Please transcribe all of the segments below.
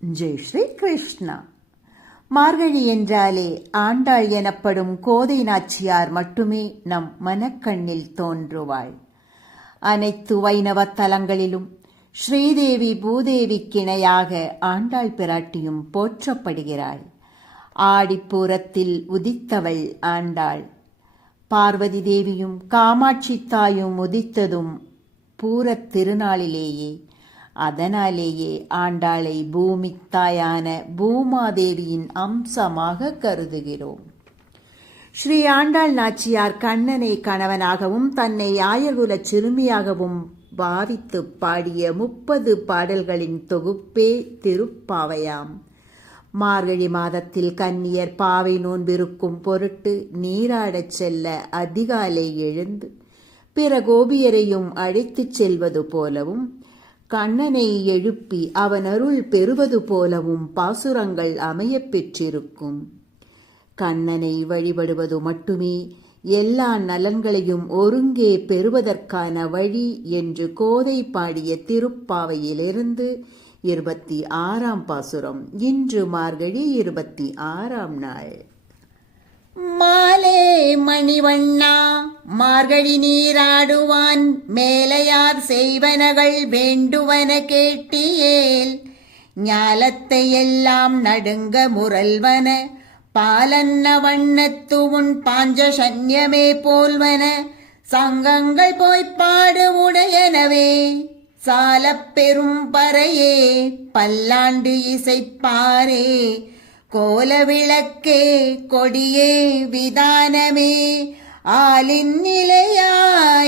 ஜெய் ஸ்ரீ கிருஷ்ணா மார்கழி என்றாலே ஆண்டாள் எனப்படும் கோதை நாச்சியார் மட்டுமே நம் மனக்கண்ணில் தோன்றுவாள். அனைத்து வைணவ தலங்களிலும் ஸ்ரீதேவி பூதேவிக்கிணையாக ஆண்டாள் பிராட்டியும் போற்றப்படுகிறாள். ஆடிப்பூரத்தில் உதித்தவள் ஆண்டாள். பார்வதி தேவியும் காமாட்சி தாயும் உதித்ததும் பூரத் திருநாளிலேயே அதனாலேயே ஆண்டாளை பூமித்தாயான பூமாதேவியின் அம்சமாக கருதுகிறோம். ஸ்ரீ ஆண்டாள் நாச்சியார் கண்ணனை கணவனாகவும் தன்னை ஆயர்குலச் சிறுமியாகவும் பாவித்து பாடிய முப்பது பாடல்களின் தொகுப்பே திருப்பாவையாம். மார்கழி மாதத்தில் கன்னியர் பாவை நோன்பிருக்கும் பொருட்டு நீராடச் செல்ல அதிகாலை எழுந்து பிற கோபியரையும் அழைத்துச் செல்வது போலவும் கண்ணனை எழுப்பி அவன் அருள் பெறுவது போலவும் பாசுரங்கள் அமையப் பெற்றிருக்கும். கண்ணனை வழிபடுவது மட்டுமே எல்லா நலன்களையும் ஒருங்கே பெறுவதற்கான வழி என்று கோதை பாடிய திருப்பாவையிலிருந்து இருபத்தி ஆறாம் பாசுரம். இன்று மார்கழி இருபத்தி ஆறாம் நாள். மாலே மணிவண்ணா மார்கழி நீராடுவான் மேலையார் செய்வனகள் வேண்டுவன கேட்டியேல். ஞாலத்தை எல்லாம் நடுங்க முரல்வன பாலன்ன வண்ணத்து உன் பாஞ்ச சன்யமே போல்வன சங்கங்கள் போய்ப் பாடு உடையனவே சாலப் பெரும் பறையே பல்லாண்டு இசைப்பாரே. கோல விளக்கே கொடியே விதானமே. ஆலின் நிலையாயருளேலோரெம்பாவான்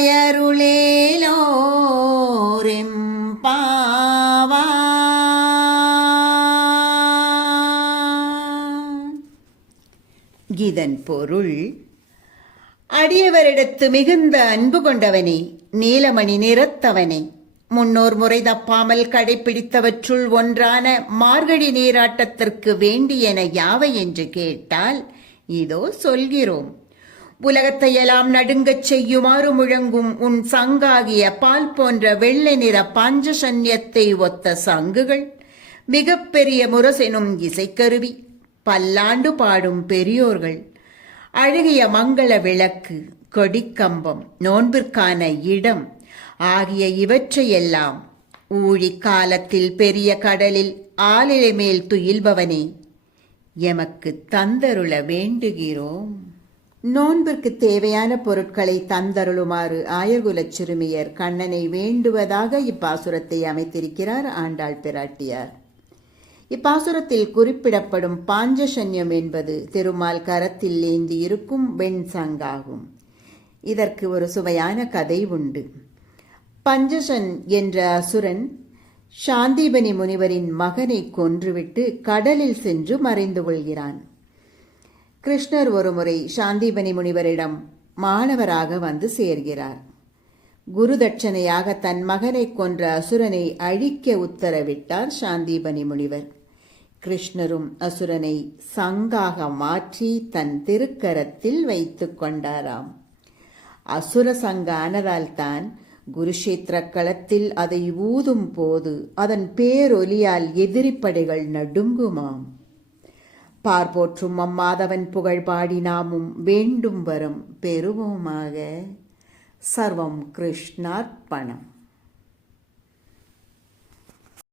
இதன் பொருள். அடியவரிடத்து மிகுந்த அன்பு கொண்டவனே நீலமணி நிறத்தவனே. முன்னோர் முறை தப்பாமல் கடைபிடித்தவற்றுள் ஒன்றான மார்கழி நீராட்டத்திற்கு வேண்டியன யாவை என்று கேட்டால் இதோ சொல்கிறோம். உலகத்தையெல்லாம் நடுங்கச் செய்யுமாறு முழங்கும் உன் சங்காகிய பால் போன்ற வெள்ளை நிற பாஞ்சசன்யத்தை ஒத்த சங்குகள். மிகப்பெரிய முரசெனும் இசைக்கருவி பல்லாண்டு பாடும் பெரியோர்கள். அழகிய மங்கள விளக்கு கொடிக்கம்பம் நோன்பிற்கான இடம் ஆகிய இவற்றையெல்லாம் ஊழி காலத்தில் பெரிய கடலில் ஆளிலை மேல் துயில்பவனே எமக்கு தந்தருள வேண்டுகிறோம். நோன்பிற்கு தேவையான பொருட்களை தந்தருளுமாறு ஆயர்குலச் சிறுமியர் கண்ணனை வேண்டுவதாக இப்பாசுரத்தை அமைத்திருக்கிறார் ஆண்டாள் பிராட்டியார். இப்பாசுரத்தில் குறிப்பிடப்படும் பாஞ்சசன்யம் என்பது திருமால் கரத்தில் ஏந்தி இருக்கும் வெண் சங்காகும். இதற்கு ஒரு சுவையான கதை உண்டு. பஞ்சசன் என்ற அசுரன் சாந்தீபனி முனிவரின் மகனை கொன்றுவிட்டு கடலில் சென்று மறைந்து கொள்கிறான். கிருஷ்ணர் ஒருமுறை சாந்திபனி முனிவரிடம் மாணவராக வந்து சேர்கிறார். குரு தட்சணையாக தன் மகனை கொன்ற அசுரனை அழிக்க உத்தரவிட்டார் சாந்திபனி முனிவர். கிருஷ்ணரும் அசுரனை சங்காக மாற்றி தன் திருக்கரத்தில் வைத்துக் கொண்டாராம். அசுர சங்க ஆனதால்தான் குருஷேத்திர களத்தில் அதை ஊதும் போது அதன் பேரொலியால் எதிரிப்படைகள் நடுங்குமாம். பார்போற்றும் அம்மாதவன் புகழ் பாடி நாமும் வேண்டும் வரம் பெறுவோமாக. சர்வம் கிருஷ்ணார்ப்பணம்.